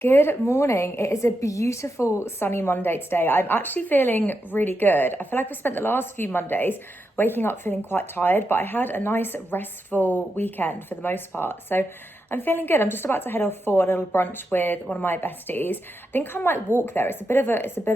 Good morning. It is a beautiful sunny Monday today. I'm actually feeling really good. I feel like I've spent the last few Mondays waking up feeling quite tired, but I had a nice restful weekend for the most part. So I'm feeling good. I'm just about to head off for a little brunch with one of my besties. I think I might walk there. It's a bit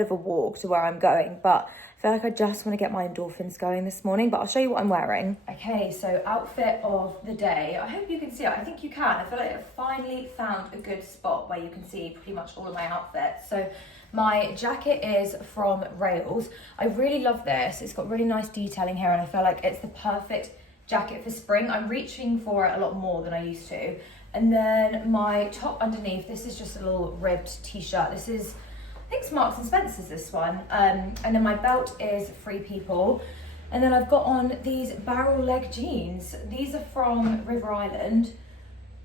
of a walk to where I'm going, but I feel like I just want to get my endorphins going this morning, but I'll show you what I'm wearing. Okay, so outfit of the day. I hope you can see it. I think you can. I feel like I've finally found a good spot where you can see pretty much all of my outfits. So my jacket is from Rails. I really love this. It's got really nice detailing here and I feel like it's the perfect jacket for spring. I'm reaching for it a lot more than I used to. And then my top underneath, this is just a little ribbed t-shirt. This is, I think it's Marks and Spencer's, this one. And then my belt is Free People. And then I've got on these barrel leg jeans. These are from River Island,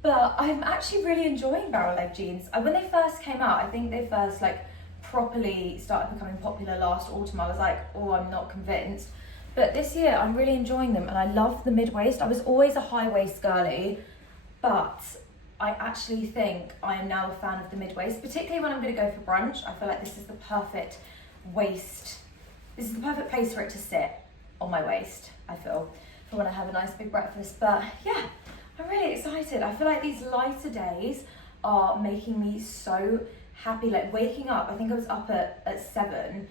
but I'm actually really enjoying barrel leg jeans. When they first came out, I think they first properly started becoming popular last autumn. I was like, oh, I'm not convinced. But this year I'm really enjoying them and I love the mid-waist. I was always a high waist girly, but I actually think I am now a fan of the mid-waist, particularly when I'm going to go for brunch. I feel like this is the perfect waist. This is the perfect place for it to sit on my waist, I feel, for when I have a nice big breakfast. But yeah, I'm really excited. I feel like these lighter days are making me so happy. Like waking up, I think I was up at 7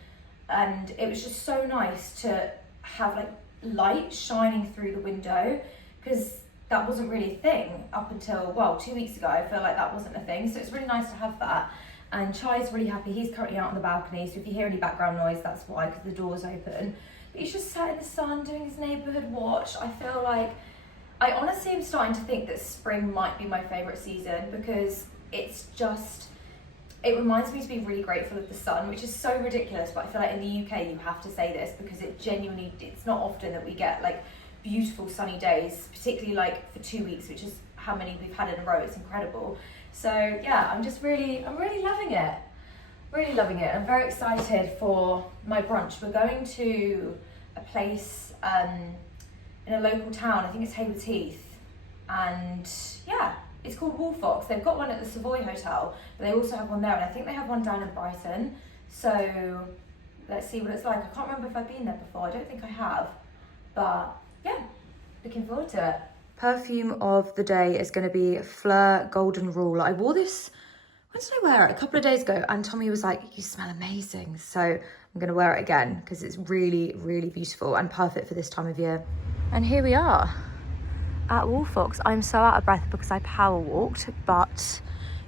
and it was just so nice to have light shining through the window, because that wasn't really a thing up until, well, 2 weeks ago. I feel like that wasn't a thing. So it's really nice to have that. And Chai's really happy. He's currently out on the balcony. So if you hear any background noise, that's why, because the door's open. But he's just sat in the sun doing his neighborhood watch. I feel like, I honestly am starting to think that spring might be my favorite season, because it's just, it reminds me to be really grateful of the sun, which is so ridiculous. But I feel like in the UK, you have to say this, because it genuinely, it's not often that we get beautiful sunny days, particularly for 2 weeks, which is how many we've had in a row. It's incredible. So yeah, I'm really loving it. Really loving it. I'm very excited for my brunch. We're going to a place in a local town. I think it's Hayward Heath. And yeah, it's called Wolfox. They've got one at the Savoy Hotel, but they also have one there. And I think they have one down in Brighton. So let's see what it's like. I can't remember if I've been there before. I don't think I have. But yeah, looking forward to it. Perfume of the day is going to be Fleur Golden Rule. I wore this, when did I wear it? A couple of days ago, and Tommy was like, you smell amazing. So I'm going to wear it again because it's really, really beautiful and perfect for this time of year. And here we are at Wolfox. I'm so out of breath because I power walked, but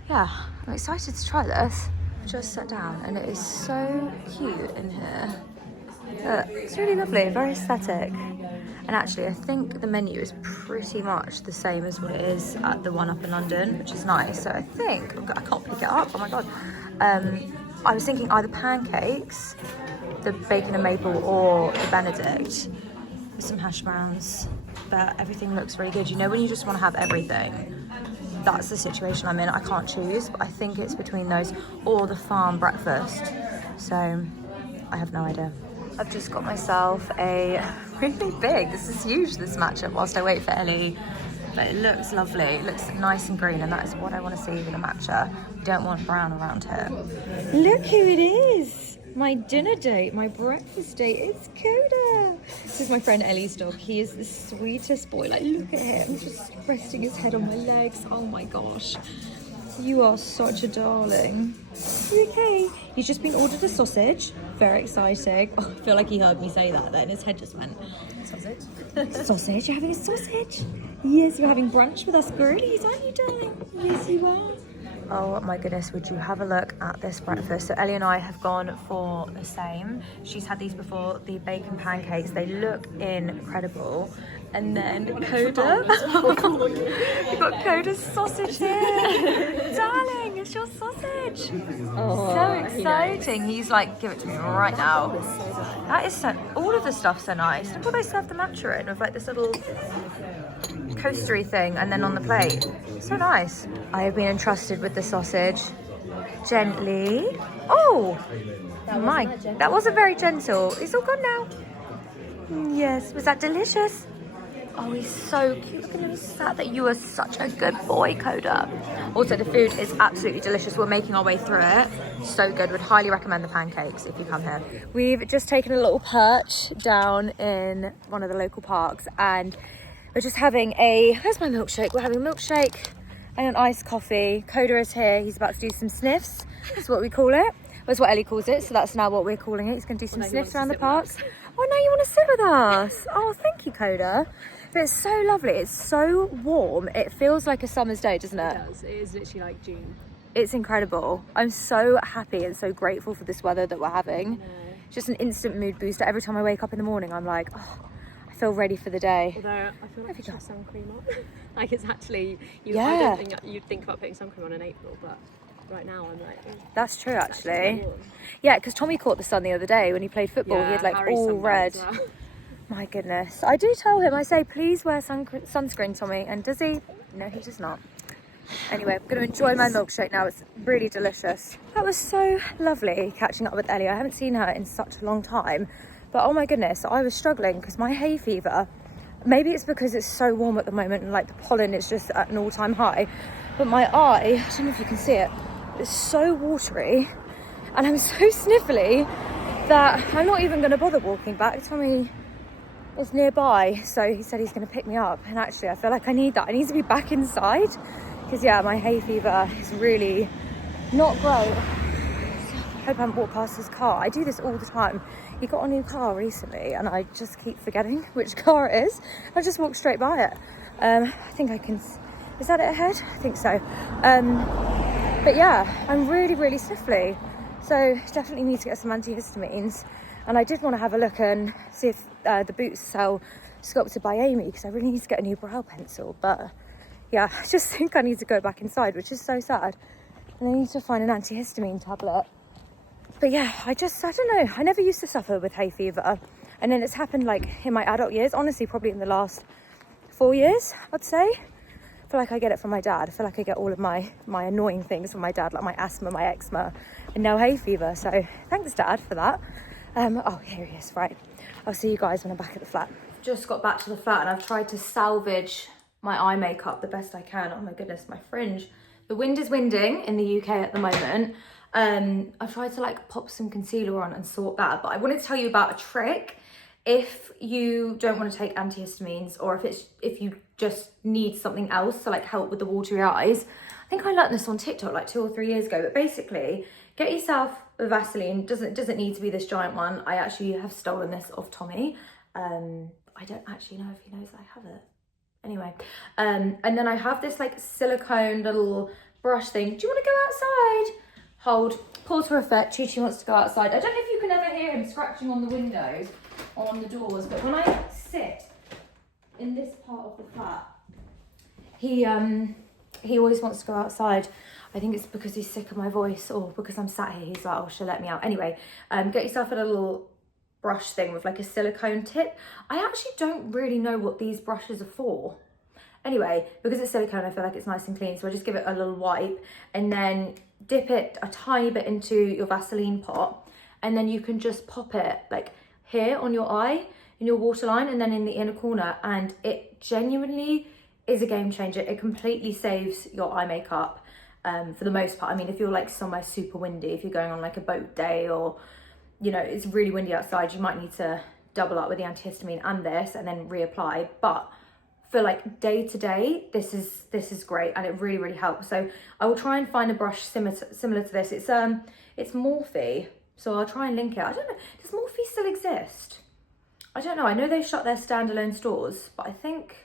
yeah, I'm excited to try this. I've just sat down and it is so cute in here. It's really lovely, very aesthetic. And actually, I think the menu is pretty much the same as what it is at the one up in London, which is nice. So I think, I can't pick it up, oh my God. I was thinking either pancakes, the bacon and maple, or the Benedict, with some hash browns. But everything looks really good. You know when you just want to have everything? That's the situation I'm in. I can't choose, but I think it's between those or the farm breakfast. So I have no idea. I've just got myself a really big, this is huge, this matcha, whilst I wait for Ellie. But it looks lovely, it looks nice and green, and that is what I want to see with a matcha. We don't want brown around here. Look who it is! My dinner date, my breakfast date, it's Coda! This is my friend Ellie's dog. He is the sweetest boy. Look at him, just resting his head on my legs. Oh my gosh. You are such a darling. Okay, he's just been ordered a sausage. Very exciting. Oh, I feel like he heard me say that then. His head just went. Sausage? Sausage? You're having a sausage? Yes, you're having brunch with us girlies, aren't you, darling? Yes, you are. Oh my goodness, would you have a look at this breakfast? So Ellie and I have gone for the same. She's had these before, the bacon pancakes. They look incredible. And then Coda. We've got Coda's sausage here. Darling, it's your sausage. Oh, so exciting. He's like, give it to me right now. That is so, all of the stuff's so nice. Look what they serve the matcha in, with this little coastery thing, and then on the plate. So nice. I have been entrusted with the sausage. Gently. Oh, that wasn't very gentle. It's all gone now. Yes, was that delicious? Oh, he's so cute. Look at him, he's sat there. You are such a good boy, Coda. Also, the food is absolutely delicious. We're making our way through it. So good. Would highly recommend the pancakes if you come here. We've just taken a little perch down in one of the local parks and we're just having where's my milkshake? We're having a milkshake and an iced coffee. Coda is here. He's about to do some sniffs. That's what we call it. That's what Ellie calls it. So that's now what we're calling it. He's going to do some sniffs around the park. Oh, now you want to sit with us. Oh, thank you, Coda. But it's so lovely. It's so warm. It feels like a summer's day, doesn't it? It does. It is literally like June. It's incredible. I'm so happy and so grateful for this weather that we're having. Just an instant mood booster. Every time I wake up in the morning, I'm like, oh, I feel ready for the day. Although I feel like I should have sun cream on. Like it's actually, I Yeah. don't think you'd think about putting sun cream on in April, but right now I'm like, oh, That's true, it's actually. warm. Yeah, because Tommy caught the sun the other day when he played football. Yeah, He had like Harry's all sunburned red. as well. My goodness. I do tell him, I say, please wear sunscreen, Tommy. And does he? No, he does not. Anyway, I'm going to enjoy my milkshake now. It's really delicious. That was so lovely catching up with Ellie. I haven't seen her in such a long time. But oh my goodness, I was struggling because my hay fever, maybe it's because it's so warm at the moment and like the pollen is just at an all-time high. But my eye, I don't know if you can see it, it's so watery and I'm so sniffly that I'm not even going to bother walking back. Tommy is nearby, so he said he's going to pick me up. And actually, I feel like I need that. I need to be back inside because, yeah, my hay fever is really not great. I hope I haven't walked past his car. I do this all the time. He got a new car recently and I just keep forgetting which car it is. I just walk straight by it. I think I can... Is that it ahead? I think so. But yeah, I'm really, really sniffly. So definitely need to get some antihistamines. And I did want to have a look and see if the Boots sell Sculpted by Amy because I really need to get a new brow pencil. But yeah, I just think I need to go back inside, which is so sad. And I need to find an antihistamine tablet. But yeah, I don't know. I never used to suffer with hay fever. And then it's happened like in my adult years. Honestly, probably in the last 4 years, I'd say. I feel like I get it from my dad. I feel like I get all of my annoying things from my dad, like my asthma, my eczema, and no hay fever. So thanks, Dad, for that. Oh, here he is. Right. I'll see you guys when I'm back at the flat. Just got back to the flat and I've tried to salvage my eye makeup the best I can. Oh my goodness, my fringe. The wind is winding in the UK at the moment. I've tried to like pop some concealer on and sort that, but I wanted to tell you about a trick if you don't want to take antihistamines or if you just need something else to like help with the watery eyes. I think I learned this on TikTok like 2 or 3 years ago, but basically get yourself a Vaseline. Doesn't need to be this giant one. I actually have stolen this off Tommy. I don't actually know if he knows I have it. Anyway, and then I have this like silicone little brush thing. Do you want to go outside? Hold, pause for effect. Chi wants to go outside. I don't know if you can ever hear him scratching on the windows or on the doors, but when I sit in this part of the flat, he always wants to go outside. I think it's because he's sick of my voice or because I'm sat here. He's like, oh, she'll let me out. Anyway, get yourself a little brush thing with like a silicone tip. I actually don't really know what these brushes are for. Anyway, because it's silicone, I feel like it's nice and clean. So I just give it a little wipe and then dip it a tiny bit into your Vaseline pot. And then you can just pop it like here on your eye, in your waterline, and then in the inner corner. And it genuinely is a game changer. It completely saves your eye makeup for the most part. I mean, if you're like somewhere super windy, if you're going on like a boat day or, you know, it's really windy outside, you might need to double up with the antihistamine and this and then reapply. But for like day to day, this is great and it really, really helps. So I will try and find a brush similar to this. It's Morphe, so I'll try and link it. I don't know, does Morphe still exist? I don't know. I know they shut their standalone stores, but I think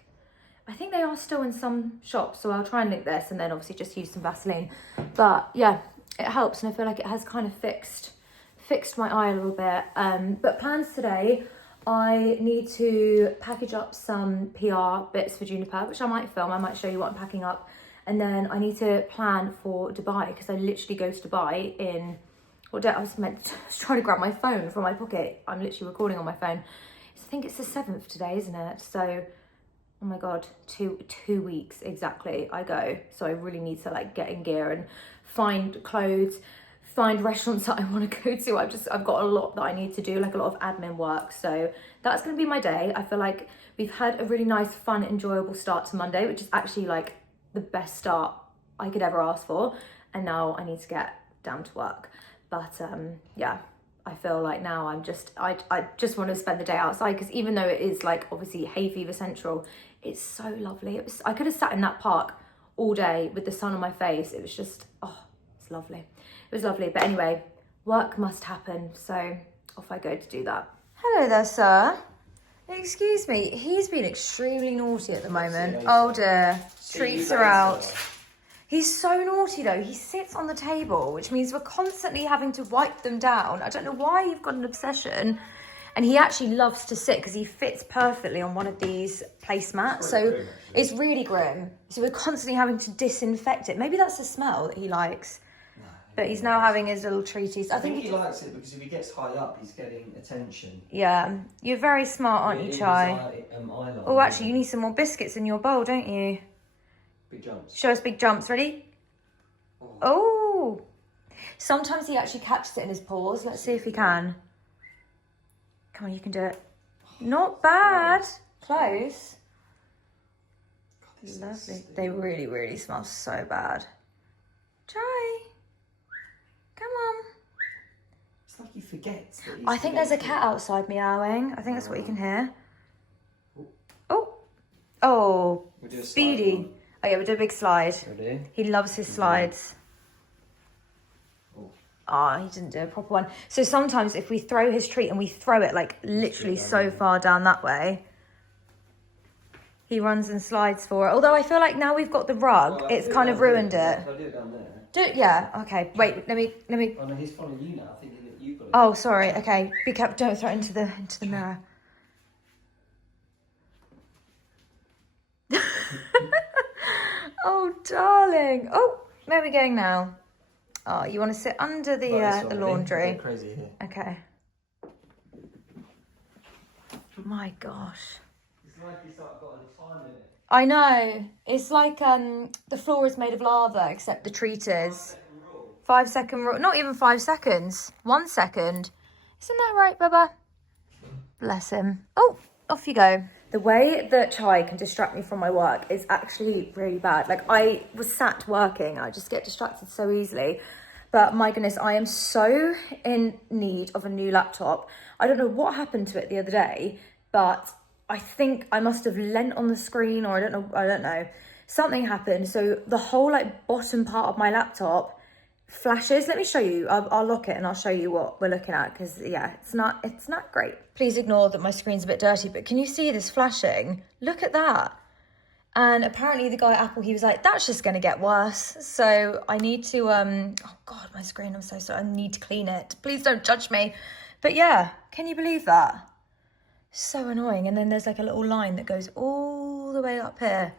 they are still in some shops. So I'll try and link this and then obviously just use some Vaseline. But yeah, it helps and I feel like it has kind of fixed my eye a little bit. But plans today, I need to package up some PR bits for Juniper, which I might film. I might show you what I'm packing up. And then I need to plan for Dubai because I literally go to Dubai in, what day? I was trying to grab my phone from my pocket. I'm literally recording on my phone. I think it's the 7th today, isn't it? So, oh my God, two weeks exactly I go. So I really need to like get in gear and find clothes, find restaurants that I want to go to. I've got a lot that I need to do, like a lot of admin work. So that's going to be my day. I feel like we've had a really nice, fun, enjoyable start to Monday, which is actually like the best start I could ever ask for. And now I need to get down to work. But yeah, I feel like now I just want to spend the day outside, because even though it is like obviously hay fever central, it's so lovely. I could have sat in that park all day with the sun on my face. It was just, oh, it's lovely. It was lovely. But anyway, work must happen. So off I go to do that. Hello there, sir. Excuse me. He's been extremely naughty at the moment. Oh dear. Treats are out. He's so naughty though. He sits on the table, which means we're constantly having to wipe them down. I don't know why you've got an obsession. And he actually loves to sit because he fits perfectly on one of these placemats. So it's really grim. So we're constantly having to disinfect it. Maybe that's the smell that he likes. No, but he's now having his little treaties. I think he likes it because if he gets high up, he's getting attention. Yeah. You're very smart, aren't you, Chai? Oh, actually, you need some more biscuits in your bowl, don't you? Big jumps. Show us big jumps. Ready? Oh. Sometimes he actually catches it in his paws. Let's see if he can. Come on, you can do it. Not bad. Close. God, lovely. They really, really smell so bad. Try. Come on. It's like he forgets. That I think there's a cat outside meowing. I think that's what you can hear. Oh. Oh. Speedy. Oh yeah, we'll do a big slide. Ready? He loves his slides. Ah, he didn't do a proper one. So sometimes if we throw his treat and we throw it like literally so far down that way, he runs and slides for it. Although I feel like now we've got the rug, it's kind of ruined it. I'll do it down there. Yeah, okay. Wait, let me. Oh no, he's following you now, thinking that you've got it. Oh, sorry. Okay, be careful. Don't throw it into the mirror. Oh, darling. Oh, where are we going now? Oh, you want to sit under the laundry? Crazy here. Okay. My gosh. It's like it's got a time in it. I know. It's like the floor is made of lava, except the treat is. 5 second rule. Not even 5 seconds. 1 second. Isn't that right, Bubba? Bless him. Oh, off you go. The way that Chai can distract me from my work is actually really bad. Like, I was sat working. I just get distracted so easily. But my goodness, I am so in need of a new laptop. I don't know what happened to it the other day, but I think I must have leant on the screen, or I don't know. Something happened. So the whole like bottom part of my laptop flashes. Let me show you. I'll lock it and I'll show you what we're looking at, because yeah, it's not great. Please ignore that my screen's a bit dirty, but can you see this flashing? Look at that. And apparently the guy at Apple, he was like, that's just going to get worse. So I need to, oh God, my screen, I'm so sorry. I need to clean it. Please don't judge me. But yeah, can you believe that? So annoying. And then there's like a little line that goes all the way up here.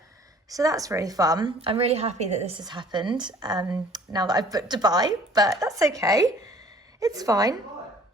So that's really fun. I'm really happy that this has happened now that I've booked Dubai, but that's okay. It's fine.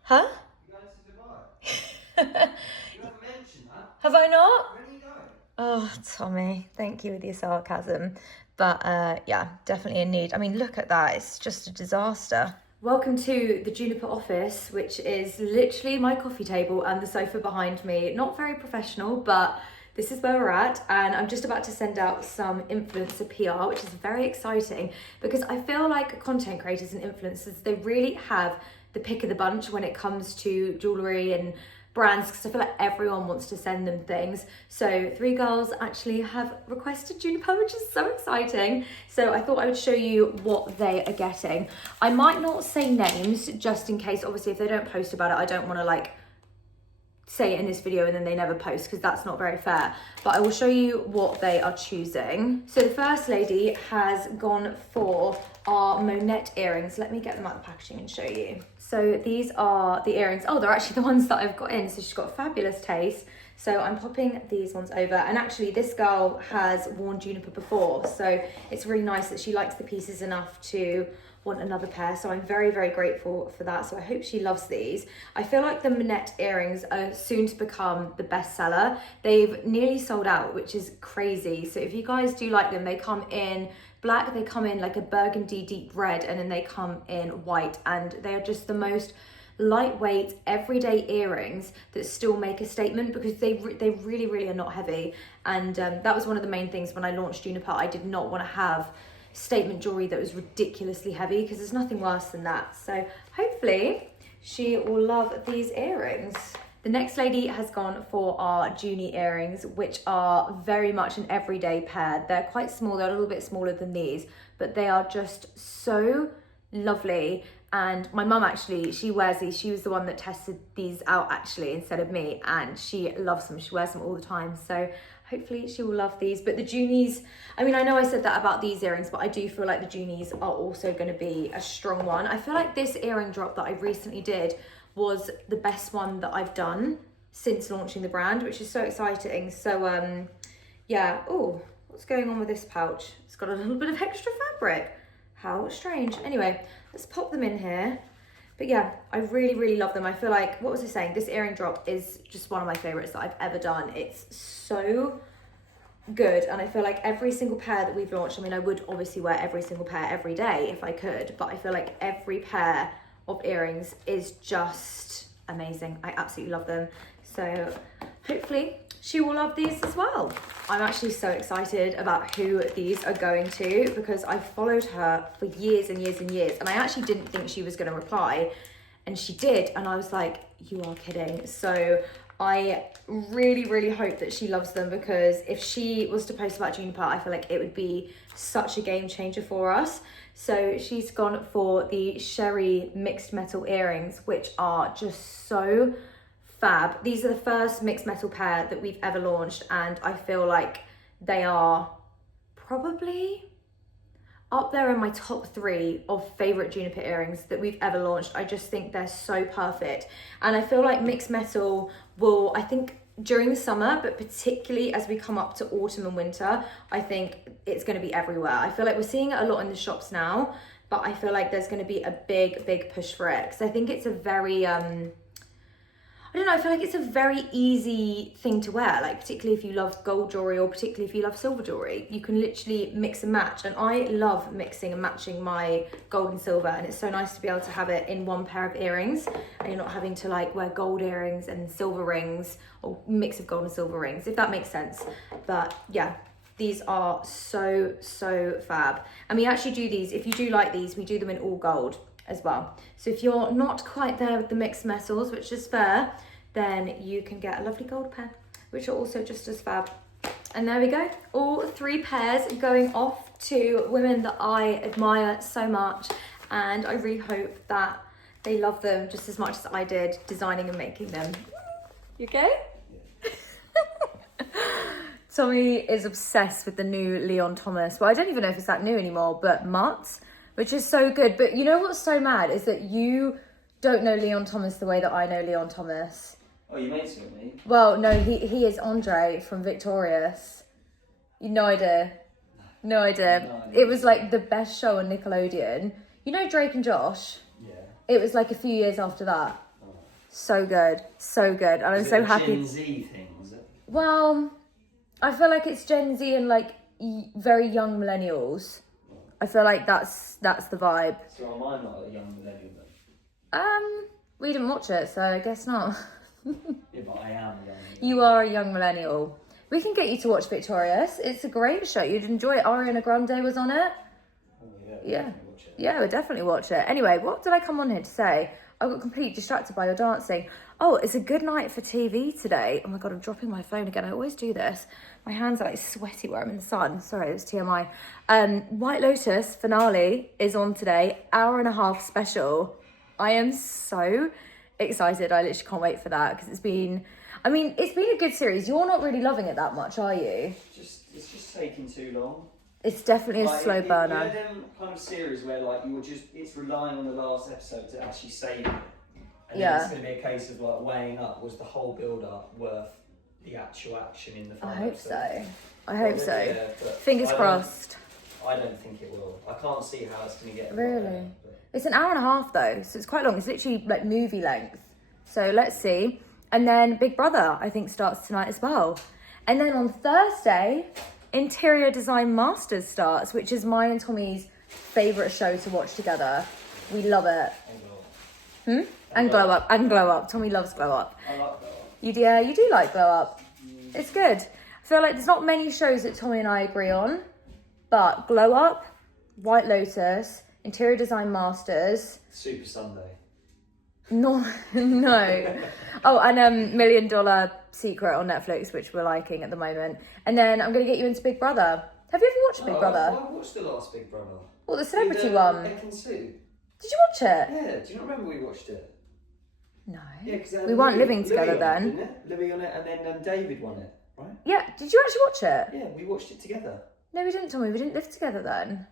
Huh? You're going to Dubai. You haven't mentioned that. Have I not? Where are you going? Oh, Tommy, thank you with your sarcasm. But yeah, definitely in need. I mean, look at that. It's just a disaster. Welcome to the Juniper office, which is literally my coffee table and the sofa behind me. Not very professional, but this is where we're at. And I'm just about to send out some influencer PR, which is very exciting because I feel like content creators and influencers, they really have the pick of the bunch when it comes to jewellery and brands, because I feel like everyone wants to send them things. So 3 girls actually have requested Juniper, which is so exciting. So I thought I would show you what they are getting. I might not say names just in case, obviously if they don't post about it, I don't want to like say it in this video and then they never post, because that's not very fair. But I will show you what they are choosing. So the first lady has gone for our Monette earrings. Let me get them out of the packaging and show you. So these are the earrings. Oh, they're actually the ones that I've got in. So she's got fabulous taste. So I'm popping these ones over. And actually this girl has worn Juniper before. So it's really nice that she likes the pieces enough to want another pair. So I'm very, very grateful for that. So I hope she loves these. I feel like the Monette earrings are soon to become the best seller. They've nearly sold out, which is crazy. So if you guys do like them, they come in black, they come in like a burgundy deep red, and then they come in white, and they are just the most lightweight everyday earrings that still make a statement, because they really are not heavy. And that was one of the main things when I launched Juniper. I did not want to have statement jewelry that was ridiculously heavy, because there's nothing worse than that. So hopefully she will love these earrings. The next lady has gone for our Junie earrings, which are very much an everyday pair. They're quite small, they're a little bit smaller than these, but they are just so lovely. And my mum actually, she wears these. She was the one that tested these out actually instead of me, and she loves them. She wears them all the time. So hopefully she will love these. But the Junies, I mean, I know I said that about these earrings, but I do feel like the Junies are also going to be a strong one. I feel like this earring drop that I recently did was the best one that I've done since launching the brand, which is so exciting. So yeah. Oh, what's going on with this pouch? It's got a little bit of extra fabric. How strange. Anyway, let's pop them in here. But yeah, I really love them. I feel like, what was I saying? This earring drop is just one of my favorites that I've ever done. It's so good. And I feel like every single pair that we've launched, I mean, I would obviously wear every single pair every day if I could, but I feel like every pair of earrings is just amazing. I absolutely love them. So hopefully she will love these as well. I'm actually so excited about who these are going to, because I followed her for years and years and years, and I actually didn't think she was going to reply, and she did, and I was like, you are kidding. So I really hope that she loves them, because if she was to post about Juniper, I feel like it would be such a game changer for us. So she's gone for the Sherry mixed metal earrings, which are just so fab. These are the first mixed metal pair that we've ever launched, and I feel like they are probably up there in my top 3 of favorite Juniper earrings that we've ever launched. I just think they're so perfect, and I feel like mixed metal will, I think during the summer, but particularly as we come up to autumn and winter, I think it's going to be everywhere. I feel like we're seeing it a lot in the shops now, but I feel like there's going to be a big push for it, because I think it's a very I don't know, I feel like it's a very easy thing to wear, like particularly if you love gold jewelry, or particularly if you love silver jewelry. You can literally mix and match, and I love mixing and matching my gold and silver, and it's so nice to be able to have it in one pair of earrings, and you're not having to like wear gold earrings and silver rings, or mix of gold and silver rings, if that makes sense. But yeah, these are so fab. And we actually do these, if you do like these, we do them in all gold as well. So if you're not quite there with the mixed metals, which is fair, then you can get a lovely gold pair, which are also just as fab. And there we go, all 3 pairs going off to women that I admire so much, and I really hope that they love them just as much as I did designing and making them. You okay? Yeah. Tommy is obsessed with the new Leon Thomas. Well, I don't even know if it's that new anymore, but Mutt, which is so good. But you know what's so mad is that you don't know Leon Thomas the way that I know Leon Thomas. Oh, you mates with me? Well, no, he is Andre from Victorious. No idea. No idea. It was like the best show on Nickelodeon. You know Drake and Josh? Yeah. It was like a few years after that. Oh. So good. So good. And I'm so happy. Gen Z thing, is it? Well, I feel like it's Gen Z and like very young millennials. I feel like that's the vibe. So am I not a young millennial then? We didn't watch it, so I guess not. Yeah, but I am a young millennial. You are a young millennial. We can get you to watch Victorious. It's a great show. You'd enjoy it. Ariana Grande was on it. Oh, yeah. Yeah. Watch it. Yeah, we'll definitely watch it. Anyway, what did I come on here to say? I got completely distracted by your dancing. Oh, it's a good night for TV today. Oh my God, I'm dropping my phone again. I always do this. My hands are like sweaty where I'm in the sun. Sorry, it was TMI. White Lotus finale is on today. 1.5 hour special. I am so excited. I literally can't wait for that, because it's been a good series. You're not really loving it that much, are you? It's just taking too long. It's definitely a slow burner. You know them kind of series where like it's relying on the last episode to actually save it. And then it's going to be a case of like weighing up, was the whole build up worth the actual action in the final episode? I hope so. Yeah, Fingers crossed. I don't think it will. I can't see how it's going to get. Really? It's an 1.5 hours though, so it's quite long. It's literally like movie length. So let's see. And then Big Brother, I think, starts tonight as well. And then on Thursday, Interior Design Masters starts, which is mine and Tommy's favourite show to watch together. We love it. And Glow Up. And Glow Up. Tommy loves Glow Up. I like Glow Up. You do like Glow Up. It's good. I feel like there's not many shows that Tommy and I agree on, but Glow Up, White Lotus, Interior Design Masters. Super Sunday. No. Oh, and $1 Million Secret on Netflix, which we're liking at the moment. And then I'm going to get you into Big Brother. Have you ever watched Big Brother? I watched the last Big Brother. Well, the celebrity one. Ekin Su. Did you watch it? Yeah, do you not remember we watched it? No. Yeah, because we weren't living together then. Didn't it? Louis on it, and then David won it, right? Yeah, did you actually watch it? Yeah, we watched it together. No, we didn't, Tommy. We didn't live together then.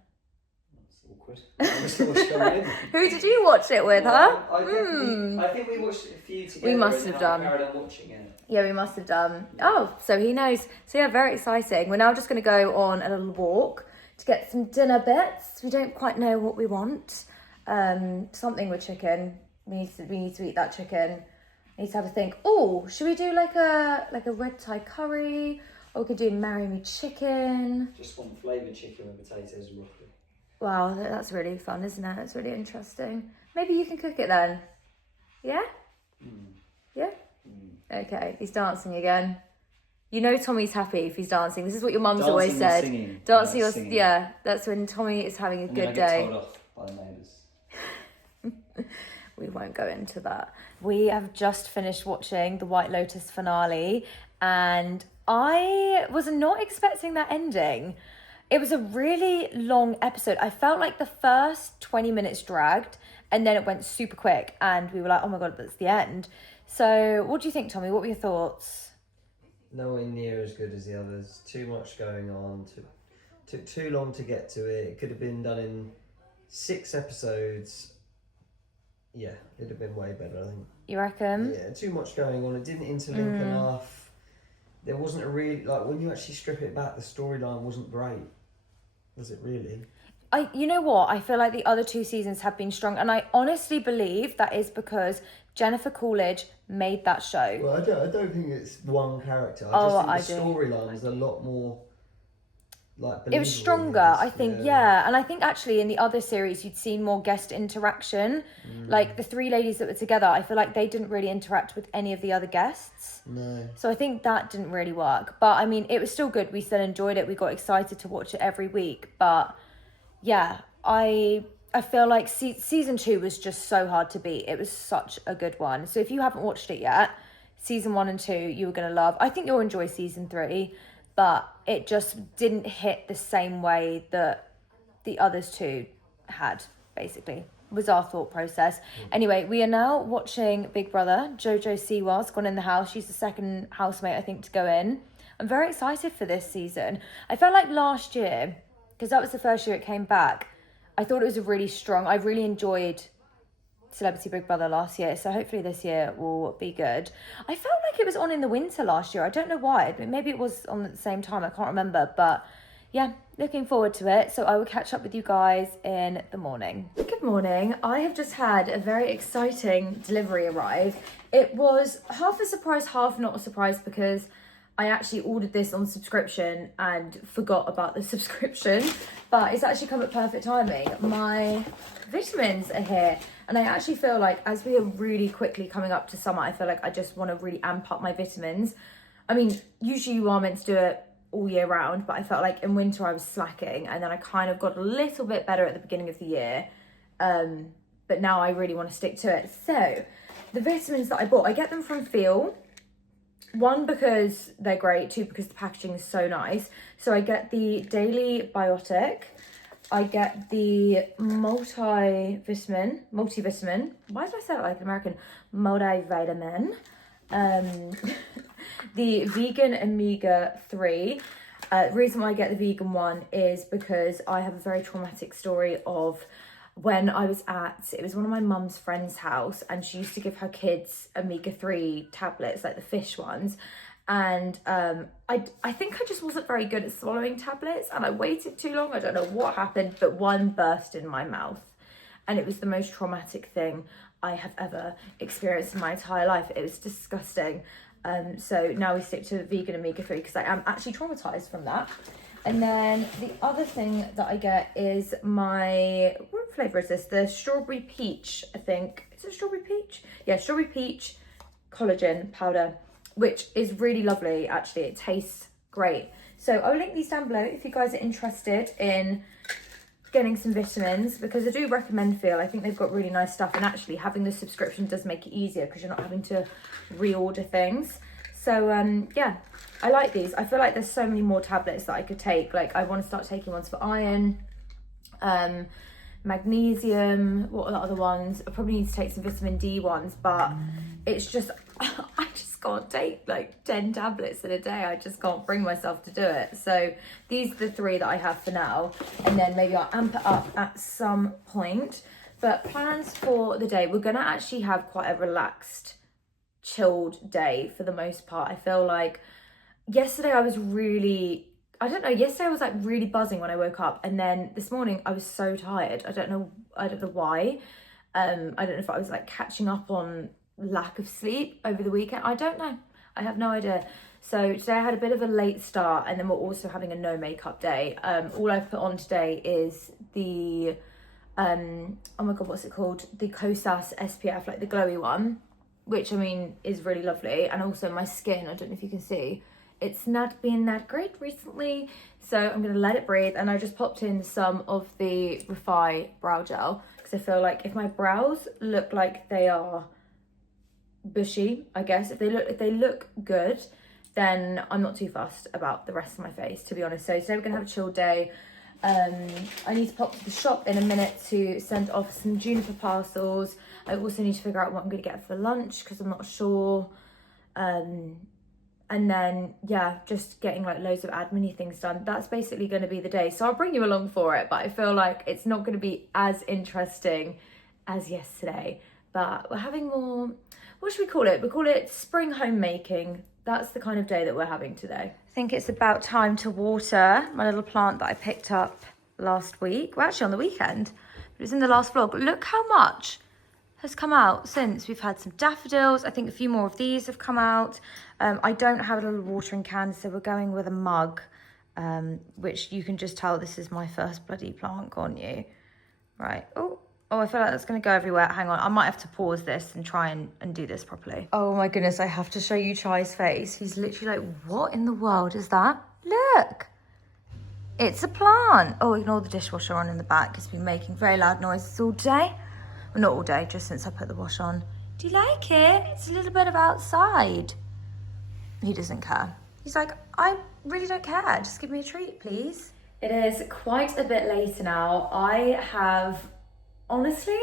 That's awkward. I was still going in. Who did you watch it with, huh? I think we watched a few together. We must have done. Carried on watching it. Yeah, we must have done. Oh, so he knows. So yeah, very exciting. We're now just going to go on a little walk to get some dinner bits. We don't quite know what we want. Something with chicken. We need to eat that chicken. I need to have a think. Oh, should we do like a red Thai curry? Or we could do marry me chicken. Just want flavoured chicken with potatoes and broccoli. Wow, that's really fun, isn't it? It's really interesting. Maybe you can cook it then. Yeah? Yeah? Okay, he's dancing again. You know Tommy's happy if he's dancing. This is what your mum's always said. Singing. Dancing or singing. Yeah, that's when Tommy is having a And good then I get day. told off by the neighbours. We won't go into that. We have just finished watching the White Lotus finale, and I was not expecting that ending. It was a really long episode. I felt like the first 20 minutes dragged, and then it went super quick, and we were like, oh my God, that's the end. So what do you think, Tommy? What were your thoughts? Nowhere near as good as the others. Too much going on. Took too long to get to it. It could have been done in 6 episodes. Yeah, it'd have been way better, I think. You reckon? Yeah, too much going on. It didn't interlink enough. There wasn't a really, like, when you actually strip it back, the storyline wasn't great. Was it really? You know what? I feel like the other 2 seasons have been strong, and I honestly believe that is because Jennifer Coolidge made that show. Well, I don't think it's one character. I just think the storyline is a lot more, like, it was stronger, I think, yeah. And I think actually in the other series you'd seen more guest interaction. Like the 3 ladies that were together, I feel like they didn't really interact with any of the other guests. No. So I think that didn't really work. But I mean, it was still good. We still enjoyed it. We got excited to watch it every week. But yeah, I feel like season 2 was just so hard to beat. It was such a good one. So if you haven't watched it yet, season 1 and 2, you were going to love. I think you'll enjoy season 3. But it just didn't hit the same way that the others 2 had, basically, was our thought process. Anyway, we are now watching Big Brother. Jojo Siwa's gone in the house. She's the second housemate, I think, to go in. I'm very excited for this season. I felt like last year, because that was the first year it came back, I thought it was a really strong, I really enjoyed Celebrity Big Brother last year, so hopefully this year will be good. I felt like it was on in the winter last year. I don't know why. Maybe it was on at the same time. I can't remember. But yeah, looking forward to it. So I will catch up with you guys in the morning. Good morning. I have just had a very exciting delivery arrive. It was half a surprise, half not a surprise, because I actually ordered this on subscription and forgot about the subscription. But it's actually come at perfect timing. My vitamins are here. And I actually feel like as we are really quickly coming up to summer, I feel like I just want to really amp up my vitamins. I mean, usually you are meant to do it all year round, but I felt like in winter I was slacking, and then I kind of got a little bit better at the beginning of the year. But now I really want to stick to it. So the vitamins that I bought, I get them from Feel. 1, because they're great. 2, because the packaging is so nice. So I get the Daily Biotic. I get the multivitamin. Why did I say it like an American? Multivitamin. The vegan omega-3. The reason why I get the vegan one is because I have a very traumatic story of when I was it was one of my mum's friend's house, and she used to give her kids omega-3 tablets, like the fish ones. And I think I just wasn't very good at swallowing tablets, and I waited too long. I don't know what happened, but one burst in my mouth, and it was the most traumatic thing I have ever experienced in my entire life. It was disgusting. So now we stick to vegan omega-3 because I am actually traumatized from that. And then the other thing that I get is my, what flavour is this? The strawberry peach, I think. Is it strawberry peach? Yeah, strawberry peach collagen powder, which is really lovely, actually. It tastes great. So I'll link these down below if you guys are interested in getting some vitamins, because I do recommend Feel. I think they've got really nice stuff, and actually having the subscription does make it easier because you're not having to reorder things. So yeah, I like these. I feel like there's so many more tablets that I could take. Like I want to start taking ones for iron, magnesium. What are the other ones? I probably need to take some vitamin D ones, but it's just I just can't take like 10 tablets in a day. I just can't bring myself to do it. So these are the 3 that I have for now, and then maybe I'll amp it up at some point. But plans for the day, we're gonna actually have quite a relaxed, chilled day for the most part. I feel like yesterday I was really, I don't know, yesterday I was like really buzzing when I woke up, and then this morning I was so tired. I don't know why. I don't know if I was like catching up on lack of sleep over the weekend. I don't know, I have no idea. So today I had a bit of a late start, and then we're also having a no makeup day. All I've put on today is the oh my god, what's it called, the Kosas SPF, like the glowy one, which I mean is really lovely. And also my skin, I don't know if you can see, it's not been that great recently, so I'm gonna let it breathe. And I just popped in some of the Refi brow gel because I feel like if my brows look like they are bushy, I guess if they look good, then I'm not too fussed about the rest of my face, to be honest. So today we're gonna have a chill day. I need to pop to the shop in a minute to send off some Juniper parcels. I also need to figure out what I'm gonna get for lunch because I'm not sure. And then yeah, just getting like loads of admin-y things done. That's basically going to be the day. So I'll bring you along for it, but I feel like it's not going to be as interesting as yesterday. But we're having more, what should we call it? We call it spring homemaking. That's the kind of day that we're having today. I think it's about time to water my little plant that I picked up last week. Well, actually on the weekend, but it was in the last vlog. Look how much has come out since. We've had some daffodils. I think a few more of these have come out. I don't have a little watering can, so we're going with a mug, which you can just tell this is my first bloody plant, can't you? Right. Oh, I feel like that's going to go everywhere. Hang on, I might have to pause this and try and do this properly. Oh my goodness, I have to show you Chai's face. He's literally like, what in the world is that? Look, it's a plant. Oh, ignore the dishwasher on in the back. It's been making very loud noises all day. Well, not all day, just since I put the wash on. Do you like it? It's a little bit of outside. He doesn't care. He's like, I really don't care. Just give me a treat, please. It is quite a bit later now. I have honestly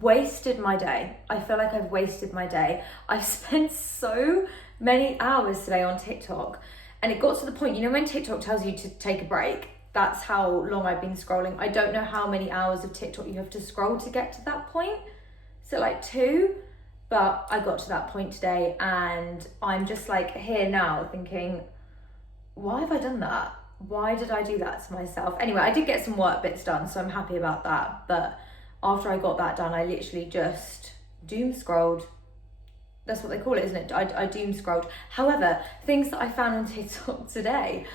wasted my day. I feel like I've wasted my day. I've spent so many hours today on TikTok, and it got to the point, you know when TikTok tells you to take a break? That's how long I've been scrolling. I don't know how many hours of TikTok you have to scroll to get to that point. So like 2, but I got to that point today, and I'm just like here now thinking, why have I done that? Why did I do that to myself? Anyway, I did get some work bits done, so I'm happy about that. But after I got that done, I literally just doom scrolled. That's what they call it, isn't it? I doom scrolled. However, things that I found on TikTok today,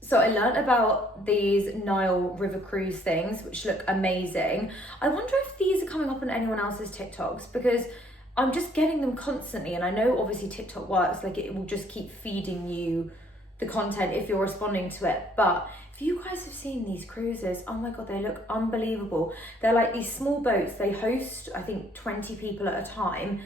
so I learned about these Nile River cruise things, which look amazing. I wonder if these are coming up on anyone else's TikToks, because I'm just getting them constantly. And I know obviously TikTok works, like it will just keep feeding you the content if you're responding to it. But if you guys have seen these cruises, oh my God, they look unbelievable. They're like these small boats. They host, I think, 20 people at a time,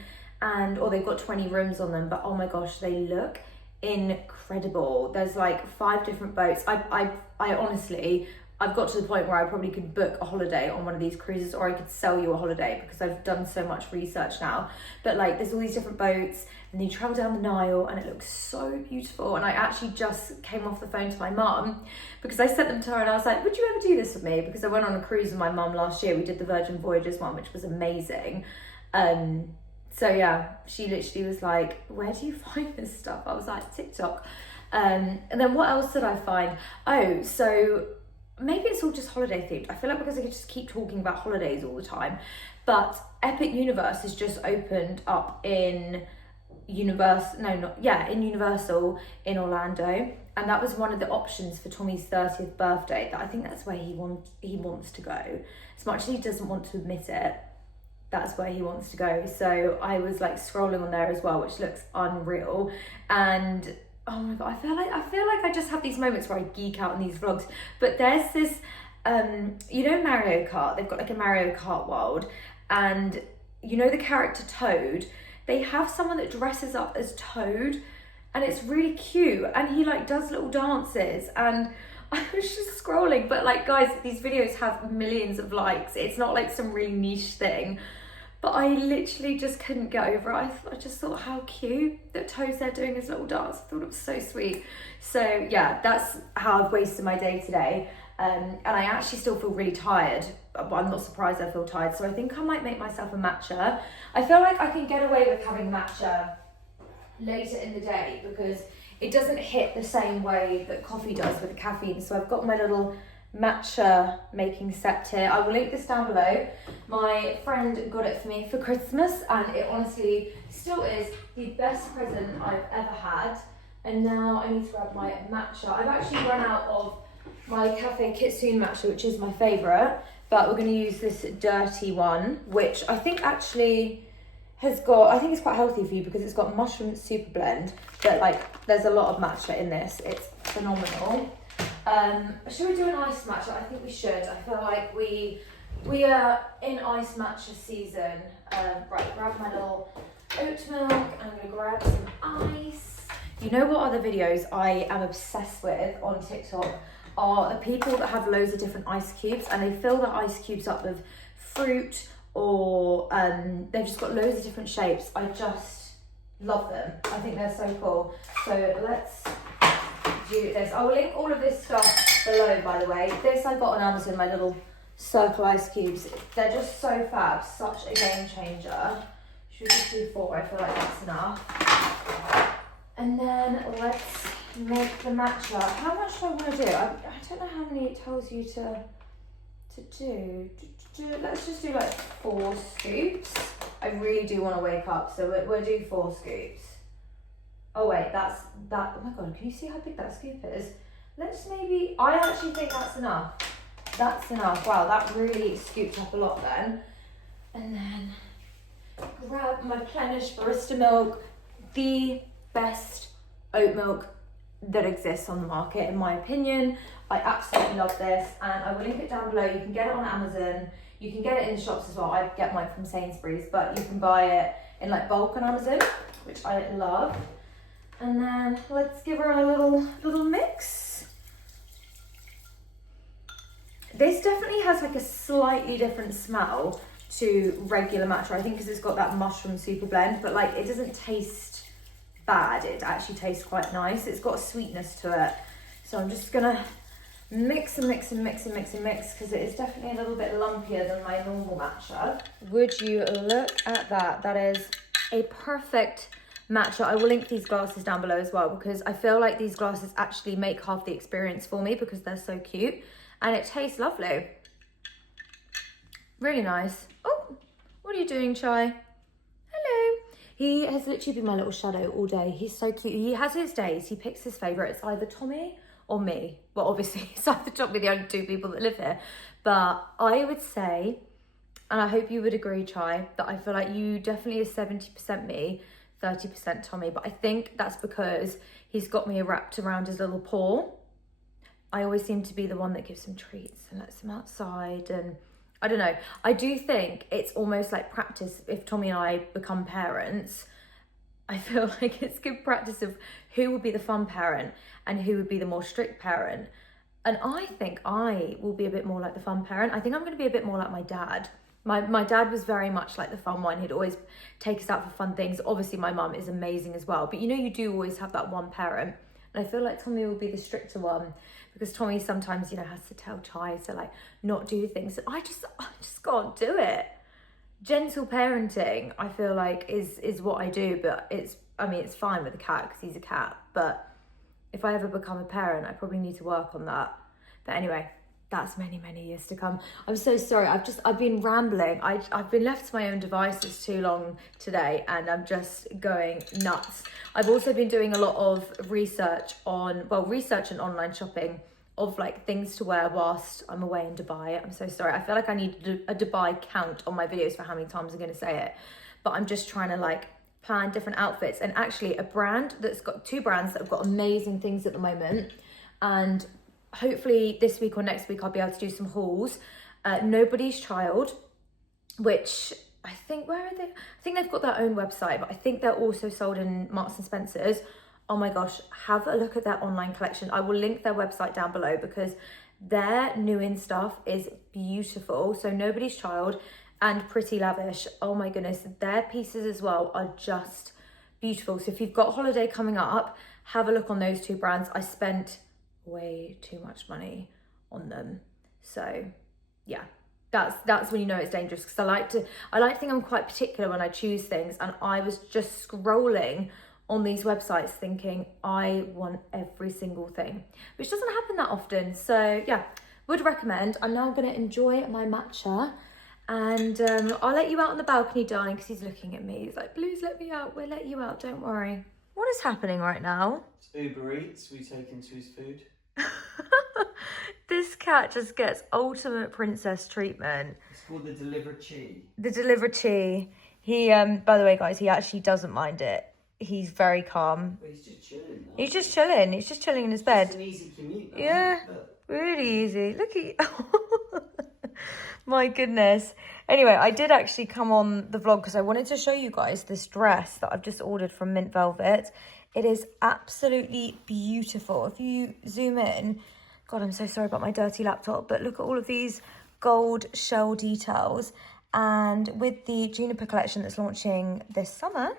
or they've got 20 rooms on them. But oh my gosh, they look incredible. There's like 5 different boats. I honestly, I've got to the point where I probably could book a holiday on one of these cruises, or I could sell you a holiday because I've done so much research now. But like there's all these different boats, and you travel down the Nile, and it looks so beautiful. And I actually just came off the phone to my mum because I sent them to her, and I was like, would you ever do this with me? Because I went on a cruise with my mum last year. We did the Virgin Voyages one, which was amazing. So yeah, she literally was like, where do you find this stuff? I was like, TikTok. And then what else did I find? Oh, so maybe it's all just holiday themed. I feel like because I could just keep talking about holidays all the time. But Epic Universe has just opened up in Universal in Orlando. and that was one of the options for Tommy's 30th birthday. That I think that's where he wants to go. As much as he doesn't want to admit it, that's where he wants to go. So I was like scrolling on there as well, which looks unreal. And oh my god, I feel like I just have these moments where I geek out in these vlogs. But there's this, you know, Mario Kart. They've got like a Mario Kart world, and you know the character Toad. They have someone that dresses up as Toad, and it's really cute. And he like does little dances, and I was just scrolling. But like, guys, these videos have millions of likes. It's not like some really niche thing. But I literally just couldn't get over it. I just thought how cute that Toad's there doing his little dance. I thought it was so sweet. So yeah, that's how I've wasted my day today. And I actually still feel really tired, but I'm not surprised I feel tired. So I think I might make myself a matcha. I feel like I can get away with having matcha later in the day because it doesn't hit the same way that coffee does with the caffeine. So I've got my little matcha making set here. I will link this down below. My friend got it for me for Christmas, and it honestly still is the best present I've ever had. And now I need to grab my matcha. I've actually run out of my Cafe Kitsune matcha, which is my favourite, but we're going to use this dirty one, which I think actually has got, I think it's quite healthy for you because it's got mushroom super blend, but like there's a lot of matcha in this. It's phenomenal. Should we do an iced matcha? I think we should. I feel like we are in iced matcha season. Right, grab my little oat milk, and I'm gonna grab some ice. You know what other videos I am obsessed with on TikTok are the people that have loads of different ice cubes, and they fill the ice cubes up with fruit, or they've just got loads of different shapes. I just love them. I think they're so cool. So let's do this. I will link all of this stuff below, by the way. This I got on Amazon, my little circle ice cubes. They're just so fab, such a game changer. Should we just do 4? I feel like that's enough. And then let's make the matcha. How much do I want to do? I don't know how many it tells you to do. Let's just do like 4 scoops. I really do want to wake up, so we'll do 4 scoops. Oh wait, that's that. Oh my god, can you see how big that scoop is? Let's maybe, I actually think that's enough. That's enough. Wow, that really scooped up a lot then. And then grab my Plenish barista milk, the best oat milk that exists on the market, in my opinion. I absolutely love this, and I will link it down below. You can get it on Amazon. You can get it in the shops as well. I get mine from Sainsbury's, but you can buy it in like bulk on Amazon, which I love. And then let's give her a little mix. This definitely has like a slightly different smell to regular matcha, I think, because it's got that mushroom super blend, but like it doesn't taste bad. It actually tastes quite nice. It's got a sweetness to it. So I'm just gonna mix and mix and mix and mix and mix, because it is definitely a little bit lumpier than my normal matcha. Would you look at that? That is a perfect matcha. I will link these glasses down below as well, because I feel like these glasses actually make half the experience for me because they're so cute, and it tastes lovely. Really nice. Oh, what are you doing, Chai? Hello. He has literally been my little shadow all day. He's so cute. He has his days. He picks his favourite. It's either Tommy or me. Well, obviously, it's either Tommy, the only 2 people that live here. But I would say, and I hope you would agree, Chai, that I feel like you definitely is 70% me, 30% Tommy. But I think that's because he's got me wrapped around his little paw. I always seem to be the one that gives him treats and lets him outside, and I don't know. I do think it's almost like practice. If Tommy and I become parents, I feel like it's good practice of who would be the fun parent and who would be the more strict parent. And I think I will be a bit more like the fun parent. I think I'm going to be a bit more like my dad. My dad was very much like the fun one. He'd always take us out for fun things. Obviously, my mum is amazing as well. But you know, you do always have that one parent. And I feel like Tommy will be the stricter one, because Tommy sometimes, you know, has to tell Chai to like not do things. I just can't do it. Gentle parenting, I feel like is what I do, but it's fine with a cat because he's a cat. But if I ever become a parent, I probably need to work on that. But anyway, that's many, many years to come. I'm so sorry. I've been rambling. I've been left to my own devices too long today, and I'm just going nuts. I've also been doing a lot of research and online shopping of like things to wear whilst I'm away in Dubai. I'm so sorry. I feel like I need a Dubai count on my videos for how many times I'm going to say it. But I'm just trying to like plan different outfits. And actually two brands that have got amazing things at the moment. And hopefully this week or next week I'll be able to do some hauls. Nobody's Child, which I think, where are they? I think they've got their own website, but I think they're also sold in Marks and Spencer's. Oh my gosh, have a look at their online collection. I will link their website down below because their new in stuff is beautiful. So Nobody's Child and Pretty Lavish. Oh my goodness, their pieces as well are just beautiful. So if you've got holiday coming up, have a look on those two brands. I spent way too much money on them. So yeah, that's when you know it's dangerous, because I like to think I'm quite particular when I choose things, and I was just scrolling on these websites thinking I want every single thing, which doesn't happen that often. So yeah, would recommend. I'm now going to enjoy my matcha, and I'll let you out on the balcony, darling, because he's looking at me. He's like, please let me out. We'll let you out, don't worry. What is happening right now? Uber Eats, we take into his food. This cat just gets ultimate princess treatment. It's called the Deliver Chi. The Deliver Chi. He, by the way, guys, he actually doesn't mind it. He's very calm. But he's just chilling. He's just chilling. He's just chilling in his bed. It's an easy commute, though. Yeah, really easy. Look at my goodness. Anyway, I did actually come on the vlog because I wanted to show you guys this dress that I've just ordered from Mint Velvet. It is absolutely beautiful. If you zoom in, God, I'm so sorry about my dirty laptop, but look at all of these gold shell details. And with the Juniper collection that's launching this summer,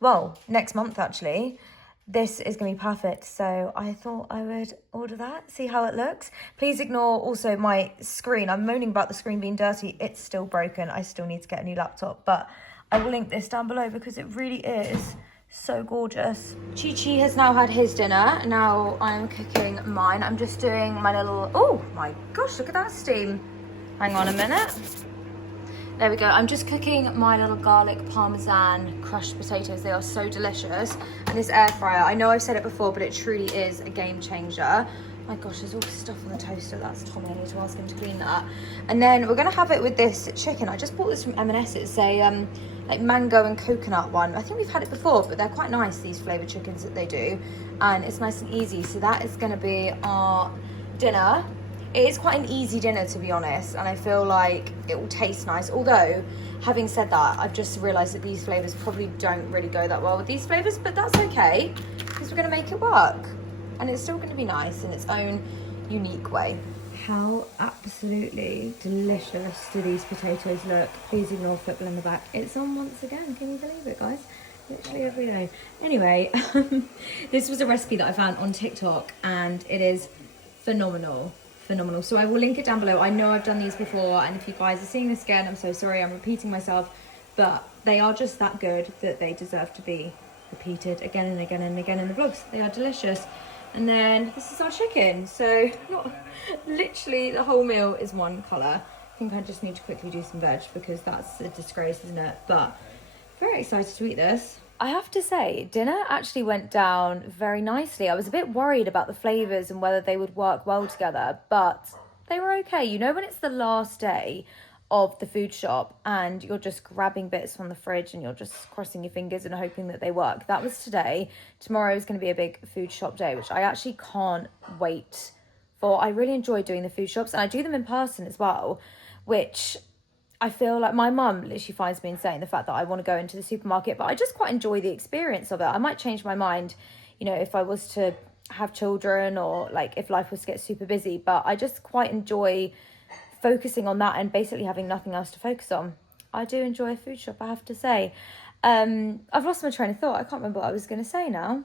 well, next month actually, this is going to be perfect. So I thought I would order that, see how it looks. Please ignore also my screen. I'm moaning about the screen being dirty. It's still broken. I still need to get a new laptop, but I will link this down below because it really is so gorgeous. Chi has now had his dinner. Now I'm cooking mine. I'm just doing my little, oh my gosh, look at that steam. Hang on a minute. There we go. I'm just cooking my little garlic parmesan crushed potatoes. They are so delicious. And this air fryer, I know I've said it before, but it truly is a game changer. My gosh, there's all this stuff on the toaster. That's Tommy. I need to ask him to clean that. And then we're going to have it with this chicken. I just bought this from M&S. It's a like mango and coconut one. I think we've had it before, but they're quite nice, these flavoured chickens that they do. And it's nice and easy. So that is going to be our dinner. It is quite an easy dinner, to be honest, and I feel like it will taste nice. Although, having said that, I've just realised that these flavours probably don't really go that well with these flavours, but that's okay, because we're going to make it work. And it's still going to be nice in its own unique way. How absolutely delicious do these potatoes look? Please ignore football in the back. It's on once again. Can you believe it, guys? Literally every day. Anyway, this was a recipe that I found on TikTok, and it is phenomenal. So I will link it down below. I know I've done these before, and if you guys are seeing this again, I'm so sorry, I'm repeating myself, but they are just that good that they deserve to be repeated again and again and again in the vlogs. They are delicious. And then this is our chicken. So not literally the whole meal is one colour. I think I just need to quickly do some veg because that's a disgrace, isn't it? But very excited to eat this. I have to say, dinner actually went down very nicely. I was a bit worried about the flavours and whether they would work well together, but they were okay. You know when it's the last day of the food shop and you're just grabbing bits from the fridge and you're just crossing your fingers and hoping that they work? That was today. Tomorrow is going to be a big food shop day, which I actually can't wait for. I really enjoy doing the food shops, and I do them in person as well, which I feel like my mum literally finds me insane, the fact that I want to go into the supermarket, but I just quite enjoy the experience of it. I might change my mind, you know, if I was to have children or like if life was to get super busy, but I just quite enjoy focusing on that and basically having nothing else to focus on. I do enjoy a food shop, I have to say. I've lost my train of thought. I can't remember what I was going to say now.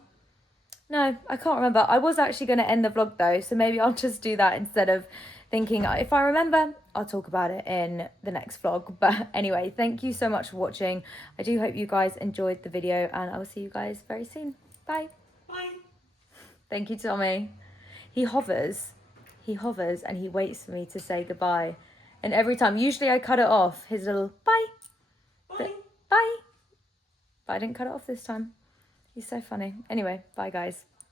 No, I can't remember. I was actually going to end the vlog though, so maybe I'll just do that instead of thinking. If I remember, I'll talk about it in the next vlog. But anyway, thank you so much for watching. I do hope you guys enjoyed the video, and I will see you guys very soon. Bye. Bye. Thank you, Tommy. He hovers. he hovers and he waits for me to say goodbye. And every time, usually I cut it off, his little bye. Bye. But I didn't cut it off this time. He's so funny. Anyway, bye guys.